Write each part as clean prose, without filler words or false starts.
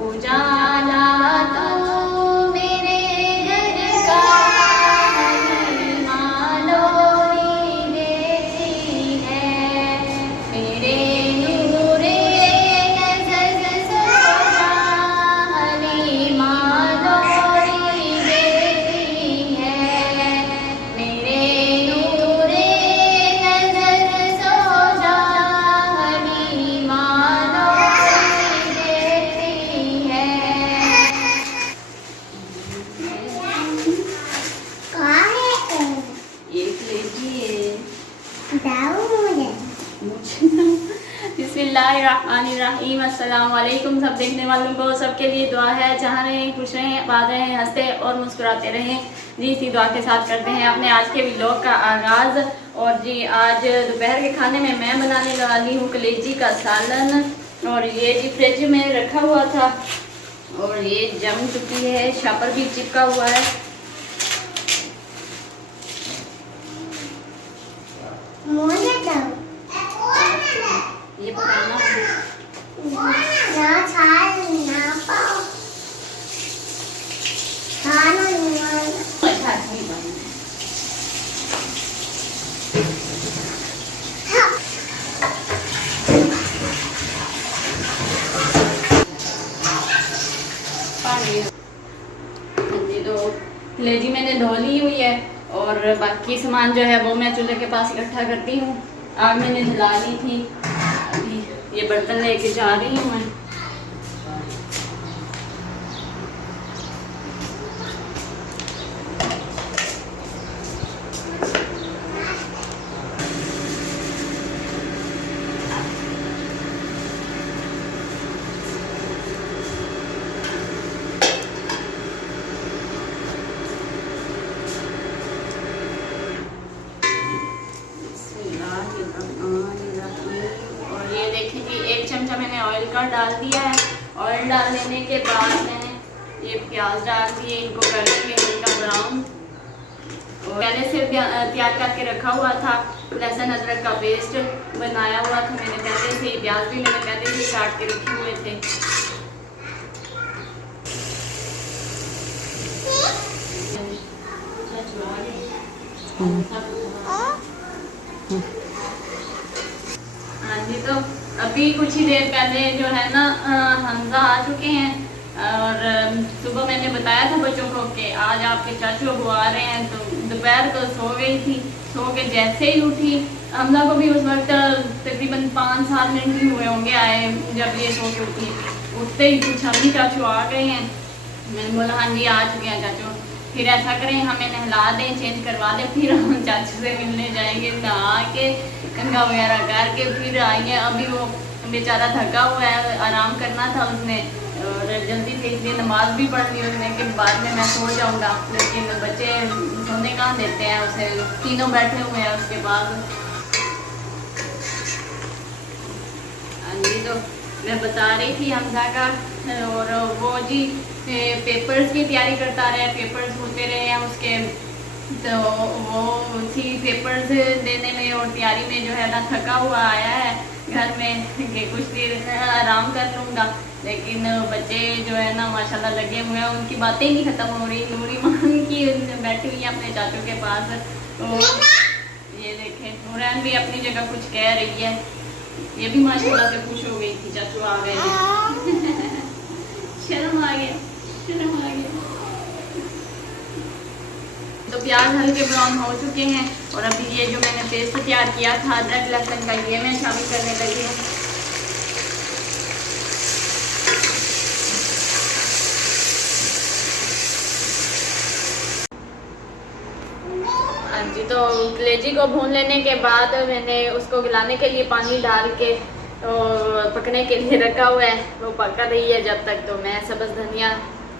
उजाला तो मेरे घर का मालोरी देती है, मेरे नूरे नज़र सोजा मालोरी देती है, मेरे नूरे नज़र सोजा बिस्मिल्लाहिर्रहमानिर्रहीम। अस्सलाम वालेकुम। सब देखने वालों को सबके लिए दुआ है, जहाँ रहें खुश रहें, आबाद रहें, हंसते और मुस्कुराते रहें। जी इसी दुआ के साथ करते हैं अपने आज के व्लॉग का आगाज़। और जी आज दोपहर के खाने में मैं बनाने वाली हूँ कलेजी का सालन। और ये जी फ्रिज में रखा हुआ था और ये जम चुकी है, शापर भी चिपका हुआ है। ये पकाना तो कलेजी मैंने धो ली हुई है और बाकी सामान जो है वो मैं चूल्हे के पास इकट्ठा करती हूँ। आग मैंने जला ली थी, अभी ये बर्तन लेके जा रही हूँ मैं। एक चमचा मैंने ऑयल का डाल दिया है। ऑयल डाल देने के बाद मैंने ये प्याज डाल दिए, इनको कर देंगे हल्का ब्राउन। और पहले से तैयार करके रखा हुआ था लहसुन अदरक का पेस्ट बनाया हुआ था मैंने पहले से, प्याज भी मैंने पहले से काट के रखे हुए थे। हाँ जी, तो अभी कुछ ही देर पहले जो है ना हमजा आ चुके हैं। और सुबह मैंने बताया था बच्चों को कि आज आपके चाचू अबू आ रहे हैं, तो दोपहर को सो गई थी। सो के जैसे ही उठी, हमजा को भी उस वक्त तकरीबन 5-7 मिनट ही हुए होंगे आए जब ये सो के उठी। उठते ही पूछा नहीं चाचू आ गए हैं? मैंने बोला हाँ जी आ चुके हैं चाचू। फिर ऐसा करें हमें नहला दें, चेंज करवा दें, फिर हम चाचू से मिलने जाएंगे। नहा के कंघा वगैरह करके फिर आएंगे। अभी वो बेचारा थका हुआ है, आराम करना था उसने और जल्दी से इसलिए नमाज भी पढ़ ली उसने कि बाद में मैं सो जाऊंगा। लेकिन बच्चे सोने कहाँ देते हैं उसे, तीनों बैठे हुए हैं उसके पास। जी तो मैं बता रही थी हमजा का, और वो जी पेपर्स की तैयारी करता रहे, पेपर्स होते रहे हैं उसके। तो वो उसी पेपर्स देने में और तैयारी में जो है ना थका हुआ आया है घर में कि कुछ देर आराम कर लूँगा। लेकिन बच्चे जो है ना माशाल्लाह लगे हुए हैं, उनकी बातें ही नहीं ख़त्म हो रही। नूरी मान की बैठी हुई है अपने चाचू के पास। तो ये देखें नूरैन भी अपनी जगह कुछ कह रही है। ये भी माशाल्लाह से खुश हो गई थी चाचू आ गए। शर्म आ गया, शर्म आ गया। तो प्याज हल्के ब्राउन हो चुके हैं और अभी ये जो मैंने पेस्ट तैयार किया था अदरक लहसुन का, ये मैं शामिल करने लगी हूँ। हाँ जी, तो कलेजी को भून लेने के बाद मैंने उसको गलाने के लिए पानी डाल के तो पकने के लिए रखा हुआ है। वो पका रही है जब तक, तो मैं सब्ज़ धनिया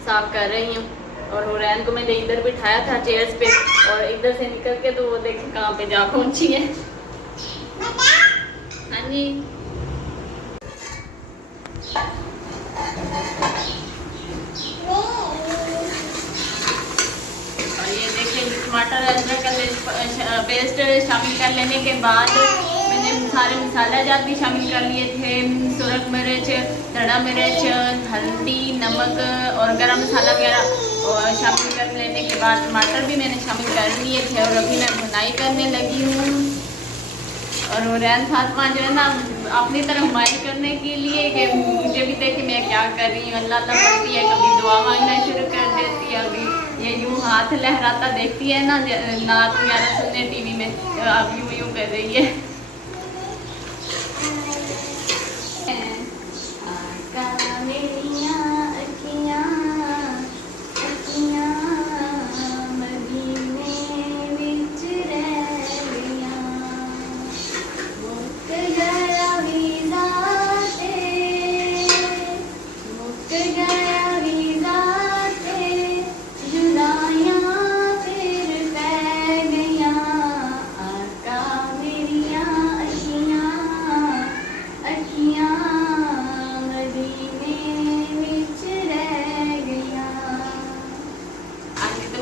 साफ कर रही हूँ। और हुरैन को मैंने इधर बिठाया था चेयर्स पे और इधर से निकल के तो वो देखें कहाँ पे जा पहुँची है। हाँ जी, और ये देखें टमाटर अदरक का पेस्ट शामिल कर लेने के बाद मैंने सारे मसाला जात भी शामिल कर लिए थे। सुरख मिर्च, धड़ा मिर्च, हल्दी, नमक और गरम मसाला वगैरह और शामिल कर लेने के बाद टमाटर भी मैंने शामिल कर लिए थे और अभी मैं भुनाई करने लगी हूँ। और हुरैन फातिमा जो है ना अपनी तरफ माइल करने के लिए कि मुझे भी देखे मैं क्या कर रही हूँ, अल्लाह अल्लाह करती है, कभी दुआ मांगना शुरू कर देती है, अभी ये यूँ हाथ लहराता देखती है ना नात वगैरह सुनने टीवी में, तो अब यूँ यूँ कर रही है।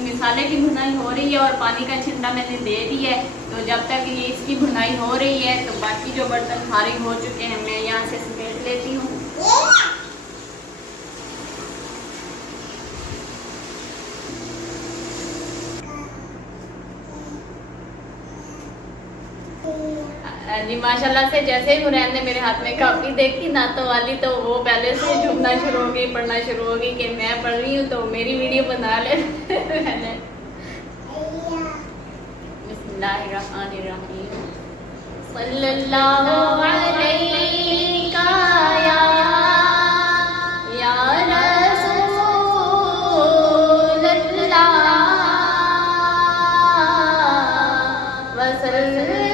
मसाले की भुनाई हो रही है और पानी का छिंटा मैंने दे दिया है, तो जब तक ये इसकी भुनाई हो रही है तो बाकी जो बर्तन फारिग हो चुके हैं मैं यहाँ से समेट लेती हूँ। जी माशाल्लाह से जैसे ही हुरैन ने मेरे हाथ में कापी देखी नातों वाली तो वो पहले से झूमना शुरू हो गई, पढ़ना शुरू हो गई कि मैं पढ़ रही हूँ तो मेरी वीडियो बना ले। बिस्मिल्लाहिर्रहमानिर्रहीम सल्लल्लाहु अलैका या रसूलल्लाह वसल्लम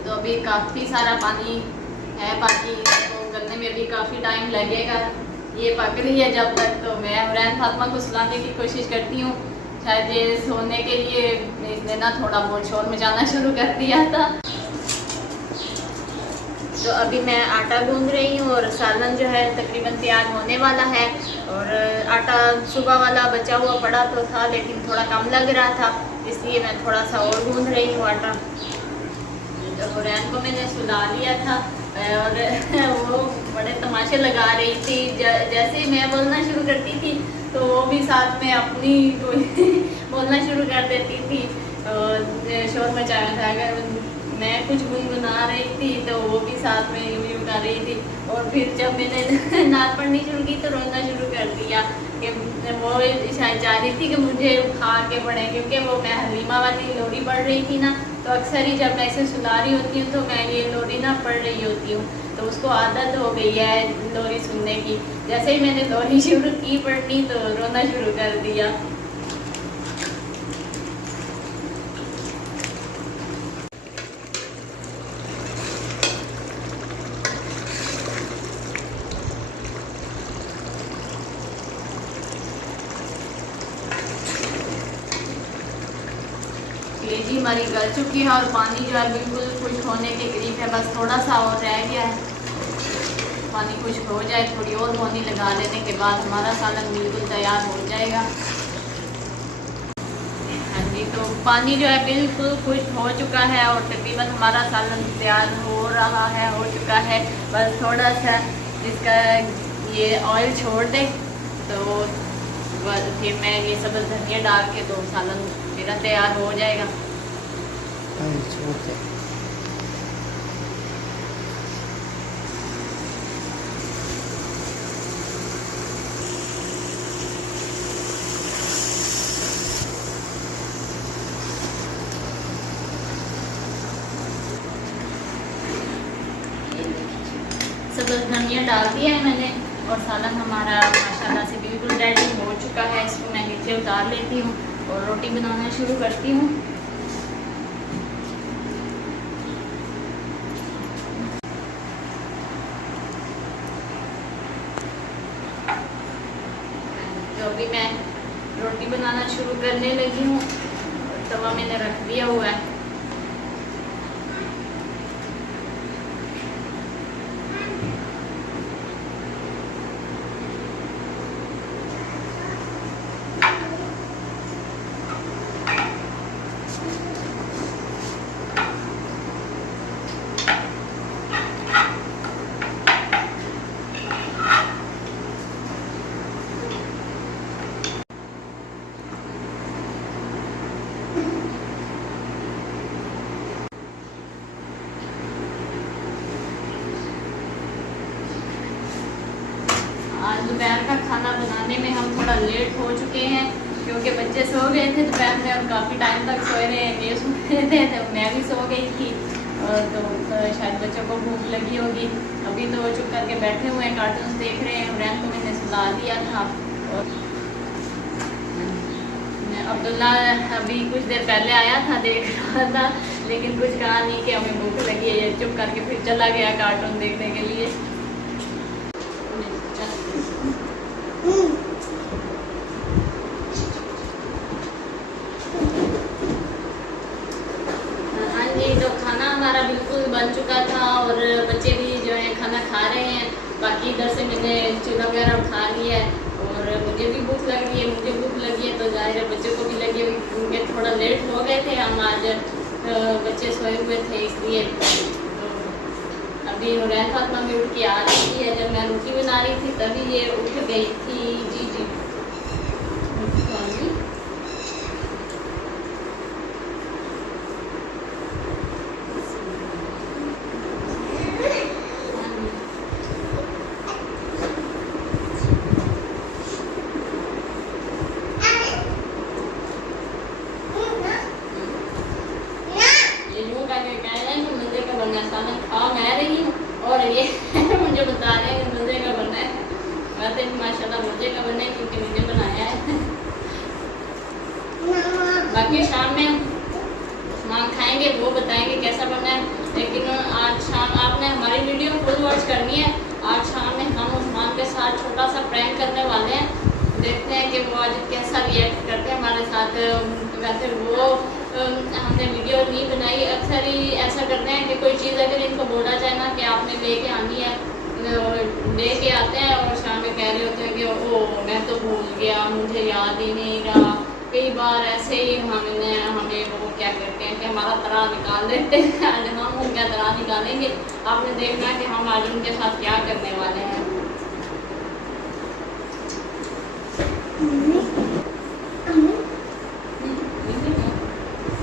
तो अभी काफ़ी सारा पानी है बाकी, तो गलने में भी काफ़ी टाइम लगेगा। ये पक रही है जब तक, तो मैं हुरैन फातिमा को सुलाने की कोशिश करती हूँ। शायद ये सोने के लिए इसने ना थोड़ा बहुत शोर मचाना शुरू कर दिया था। तो अभी मैं आटा गूंद रही हूँ और सालन जो है तकरीबन तैयार होने वाला है। और आटा सुबह वाला बचा हुआ पड़ा तो था, लेकिन थोड़ा कम लग रहा था, इसलिए मैं थोड़ा सा और गूंद रही हूँ आटा। तो हुरैन को मैंने सुला लिया था और वो बड़े तमाशे लगा रही थी। जैसे मैं बोलना शुरू करती थी तो वो भी साथ में अपनी बोलना शुरू कर देती थी और शोर मचाया था। अगर मैं कुछ गुनगुना रही थी तो वो भी साथ में यूँ यूँ कर रही थी। और फिर जब मैंने नात पढ़नी शुरू की तो रोना शुरू कर दिया कि वो शायद चाह रही थी कि मुझे उठा के पढ़े, क्योंकि वो मैं हलीमा वाली लोरी पढ़ रही थी ना, तो अक्सर ही जब मैं ऐसे सुना रही होती हूँ तो मैं ये लोरी ना पढ़ रही होती हूँ, तो उसको आदत हो गई है लोरी सुनने की। जैसे ही मैंने लोरी शुरू की पढ़नी तो रोना शुरू कर दिया। ये जी हमारी गल चुकी है और पानी जो है बिल्कुल खुश्क होने के करीब है, बस थोड़ा सा और रह गया है। पानी खुश्क हो जाए, थोड़ी और पानी लगा लेने के बाद हमारा सालन बिल्कुल तैयार हो जाएगा। हाँ जी, तो पानी जो है बिल्कुल खुश्क हो चुका है और तकरीबन हमारा सालन तैयार हो रहा है, हो चुका है। बस थोड़ा सा इसका ये ऑयल छोड़ दे तो फिर मैं ये सब्ज़ धनिया डाल के तो सालन मेरा तैयार हो जाएगा। सब्ज़ धनिया डाल दिया है मैंने और सालन हमारा माशाल्लाह से बिल्कुल रेडी हो चुका है। इसको मैं नीचे उतार लेती हूँ और रोटी बनाना शुरू करती हूँ। तो अभी मैं रोटी बनाना शुरू करने लगी हूँ। तवा मैंने रख दिया हुआ है। आज दोपहर का खाना बनाने में हम थोड़ा लेट हो चुके हैं क्योंकि बच्चे सो गए थे दोपहर में और काफ़ी टाइम तक सोए रहे, ये सो रहे थे तो मैं भी सो गई थी। और तो शायद बच्चों को भूख लगी होगी। अभी तो चुप करके बैठे हुए हैं, कार्टून्स देख रहे हैं। इमरान को मैंने सुला दिया था और अब्दुल्ला अभी कुछ देर पहले आया था, देख रहा था, लेकिन कुछ कहा नहीं कि हमें भूख लगी है। चुप करके फिर चला गया कार्टून देखने के लिए। हाँ जी, तो खाना हमारा बिल्कुल बन चुका था और बच्चे भी जो है खाना खा रहे हैं। बाकी इधर से मैंने चूल्हा वगैरह उठा लिया है और मुझे भी भूख लग रही है, मुझे भूख लगी है तो जाहिर है बच्चों को भी लगी हुई, क्योंकि थोड़ा लेट हो गए थे हम आज, बच्चे सोए हुए थे इसलिए। तो अभी हुरैन फातिमा भी उठ के आ रही है। जब मैं रोटी बना रही थी तभी ये उठ गई थी। जी जी और ये मुझे बता रहे हैं मज़े का बना है। वैसे माशाल्लाह मज़े का बना है क्योंकि मैंने बनाया है। बाकी शाम में सामान खाएंगे वो बताएंगे कैसा बना है, लेकिन आज शाम आपने हमारी वीडियो फुल वॉच करनी है। आज शाम में हम उस्मान के साथ छोटा सा प्रैंक करने वाले हैं, देखते हैं कि वो आज कैसा रिएक्ट करते हैं हमारे साथ। वैसे वो हमने वीडियो नहीं बनाई, अक्सर ही ऐसा करते हैं कि कोई चीज़ अगर इनको बोला जाए ना कि आपने लेके आनी है, लेके आते हैं और शाम में कह रहे होते हैं कि ओ मैं तो भूल गया, मुझे याद ही नहीं रहा। कई बार ऐसे ही हमें वो क्या करते हैं कि हमारा तरह निकाल देते हैं। आज हम उनका तरह निकालेंगे, आपने देखना कि हम आज उनके साथ क्या करने वाले हैं।